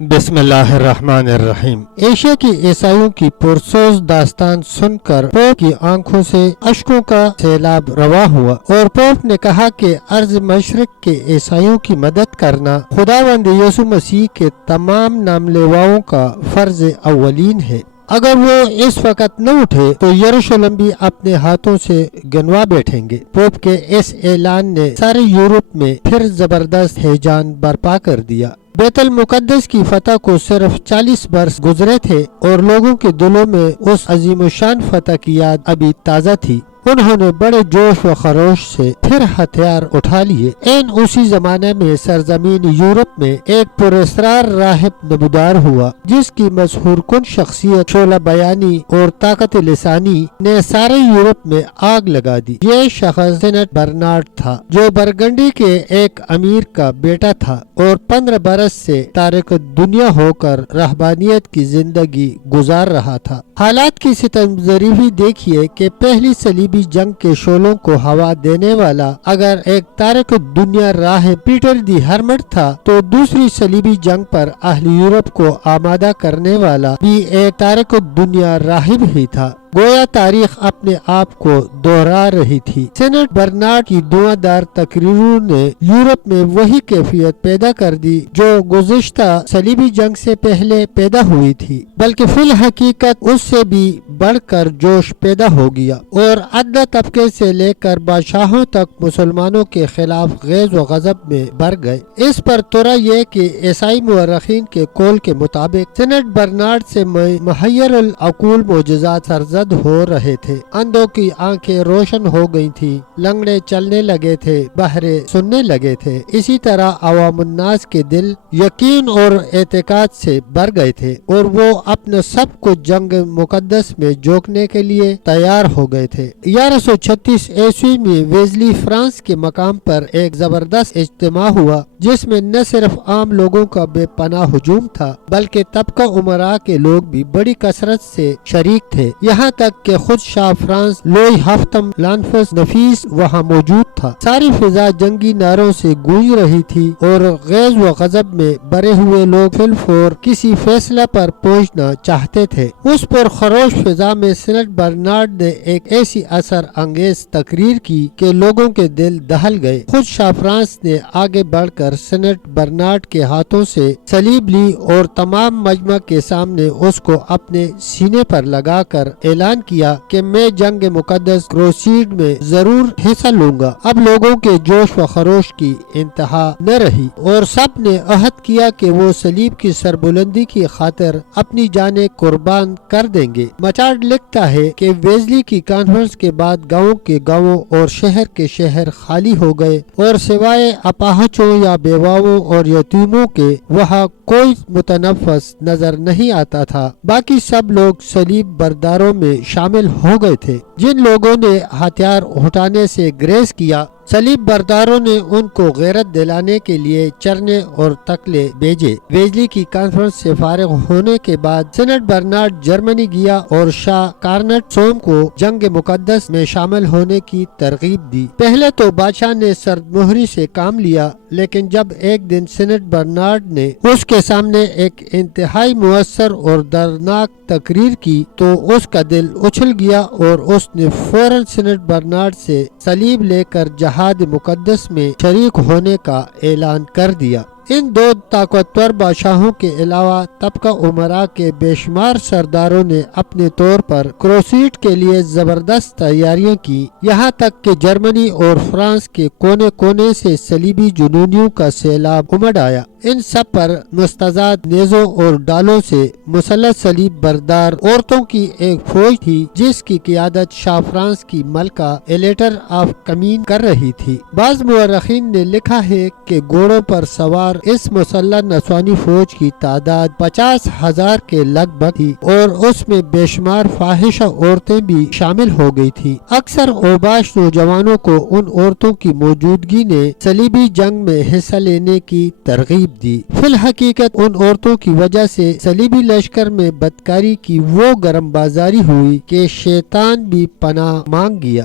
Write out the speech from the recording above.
بسم اللہ الرحمن الرحیم۔ ایشیا کی عیسائیوں کی پرسوز داستان سن کر پوپ کی آنکھوں سے اشکوں کا سیلاب رواں ہوا اور پوپ نے کہا کہ ارض مشرق کے عیسائیوں کی مدد کرنا خداوند یسوع مسیح کے تمام نام لیواؤں کا فرض اولین ہے۔ اگر وہ اس وقت نہ اٹھے تو یروشلم بھی اپنے ہاتھوں سے گنوا بیٹھیں گے۔ پوپ کے اس اعلان نے سارے یورپ میں پھر زبردست ہیجان برپا کر دیا۔ بیت المقدس کی فتح کو صرف 40 برس گزرے تھے اور لوگوں کے دلوں میں اس عظیم الشان فتح کی یاد ابھی تازہ تھی۔ انہوں نے بڑے جوش و خروش سے پھر ہتھیار اٹھا لیے۔ اسی زمانے میں سرزمین یورپ میں ایک پراسرار راہب نمودار ہوا جس کی مشہور کن شخصیت شعلہ بیانی اور طاقت لسانی نے سارے یورپ میں آگ لگا دی۔ یہ شخص سینٹ برنارڈ تھا جو برگنڈی کے ایک امیر کا بیٹا تھا اور 15 برس سے تارک دنیا ہو کر رہبانیت کی زندگی گزار رہا تھا۔ حالات کی ستم ظریفی دیکھیے کہ پہلی صلیبی جنگ کے شعلوں کو ہوا دینے والا اگر ایک تارک دنیا راہب پیٹر دی ہرمٹ تھا تو دوسری صلیبی جنگ پر اہل یورپ کو آمادہ کرنے والا بھی ایک تارک دنیا راہب ہی تھا۔ گویا تاریخ اپنے آپ کو دوہرا رہی تھی۔ سینٹ برنارڈ کی دھواں دار تقریروں نے یورپ میں وہی کیفیت پیدا کر دی جو گزشتہ صلیبی جنگ سے پہلے پیدا ہوئی تھی، بلکہ فی الحقیقت اس سے بھی بڑھ کر جوش پیدا ہو گیا اور ادنیٰ طبقے سے لے کر بادشاہوں تک مسلمانوں کے خلاف غیظ و غضب میں بھر گئے۔ اس پر ترا یہ کہ عیسائی مورخین کے قول کے مطابق سینٹ برنارڈ سے محیر العقول معجزات سرزد ہو رہے تھے۔ اندھوں کی آنکھیں روشن ہو گئی تھی، لنگڑے چلنے لگے تھے، بہرے سننے لگے تھے۔ اسی طرح عوام الناس کے دل یقین اور اعتقاد سے بھر گئے تھے اور وہ اپنا سب کچھ جنگ مقدس میں جھونکنے کے لیے تیار ہو گئے تھے۔ 1136 عیسوی میں ویزلی فرانس کے مقام پر ایک زبردست اجتماع ہوا جس میں نہ صرف عام لوگوں کا بے پناہ ہجوم تھا بلکہ طبقہ امراء کے لوگ بھی بڑی کثرت سے شریک تھے، یہاں تک کہ خود شاہ فرانس لوئی ہفتم لانفس نفیس وہاں موجود تھا۔ ساری فضا جنگی نعروں سے گونج رہی تھی اور غیظ و غضب میں بھرے ہوئے لوگ فی الفور کسی فیصلہ پر پہنچنا چاہتے تھے۔ اس پر خروش فضا میں سینٹ برنارڈ نے ایک ایسی اثر انگیز تقریر کی کہ لوگوں کے دل دہل گئے۔ خود شاہ فرانس نے آگے بڑھ کر سینٹ برنارڈ کے ہاتھوں سے صلیب لی اور تمام مجمع کے سامنے اس کو اپنے سینے پر لگا کر اعلان کیا کہ میں جنگ مقدس کروسیڈ میں ضرور حصہ لوں گا۔ اب لوگوں کے جوش و خروش کی انتہا نہ رہی اور سب نے عہد کیا کہ وہ صلیب کی سربلندی کی خاطر اپنی جانیں قربان کر دیں گے۔ مچارڈ لکھتا ہے کہ ویزلی کی کانفرنس کے بعد گاؤں کے گاؤں اور شہر کے شہر خالی ہو گئے اور سوائے اپاہجوں یا بیواؤں اور یتیموں کے وہاں کوئی متنفس نظر نہیں آتا تھا۔ باقی سب لوگ صلیب برداروں میں شامل ہو گئے تھے۔ جن لوگوں نے ہتھیار اٹھانے سے گریز کیا، صلیب برداروں نے ان کو غیرت دلانے کے لیے چرنے اور تکلے بھیجے۔ ویزلی کی کانفرنس سے فارغ ہونے کے بعد سینٹ برنارڈ جرمنی گیا اور شاہ کارنٹ سوم کو جنگ مقدس میں شامل ہونے کی ترغیب دی۔ پہلے تو بادشاہ نے سرد مہری سے کام لیا، لیکن جب ایک دن سینٹ برنارڈ نے اس کے سامنے ایک انتہائی مؤثر اور دردناک تقریر کی تو اس کا دل اچھل گیا اور اس نے فوراً سینٹ برنارڈ سے صلیب لے کر جہاد مقدس میں شریک ہونے کا اعلان کر دیا۔ ان دو طاقتور بادشاہوں کے علاوہ طبقہ امراء کے بے شمار سرداروں نے اپنے طور پر کروسیڈ کے لیے زبردست تیاریاں کی، یہاں تک کہ جرمنی اور فرانس کے کونے کونے سے صلیبی جنونیوں کا سیلاب امڑ آیا۔ ان سب پر مستعد نیزوں اور ڈالوں سے مسلح صلیب بردار عورتوں کی ایک فوج تھی جس کی قیادت شاہ فرانس کی ملکہ ایلیٹر آف کمین کر رہی تھی۔ بعض مورخین نے لکھا ہے کہ گھوڑوں پر سوار اس مسلح نسوانی فوج کی تعداد 50,000 کے لگ بھگ تھی اور اس میں بے شمار فاحشہ عورتیں بھی شامل ہو گئی تھی۔ اکثر اوباش نوجوانوں کو ان عورتوں کی موجودگی نے صلیبی جنگ میں حصہ لینے کی ترغیب دی۔ فی الحقیقت ان عورتوں کی وجہ سے صلیبی لشکر میں بدکاری کی وہ گرم بازاری ہوئی کہ شیطان بھی پناہ مانگ گیا۔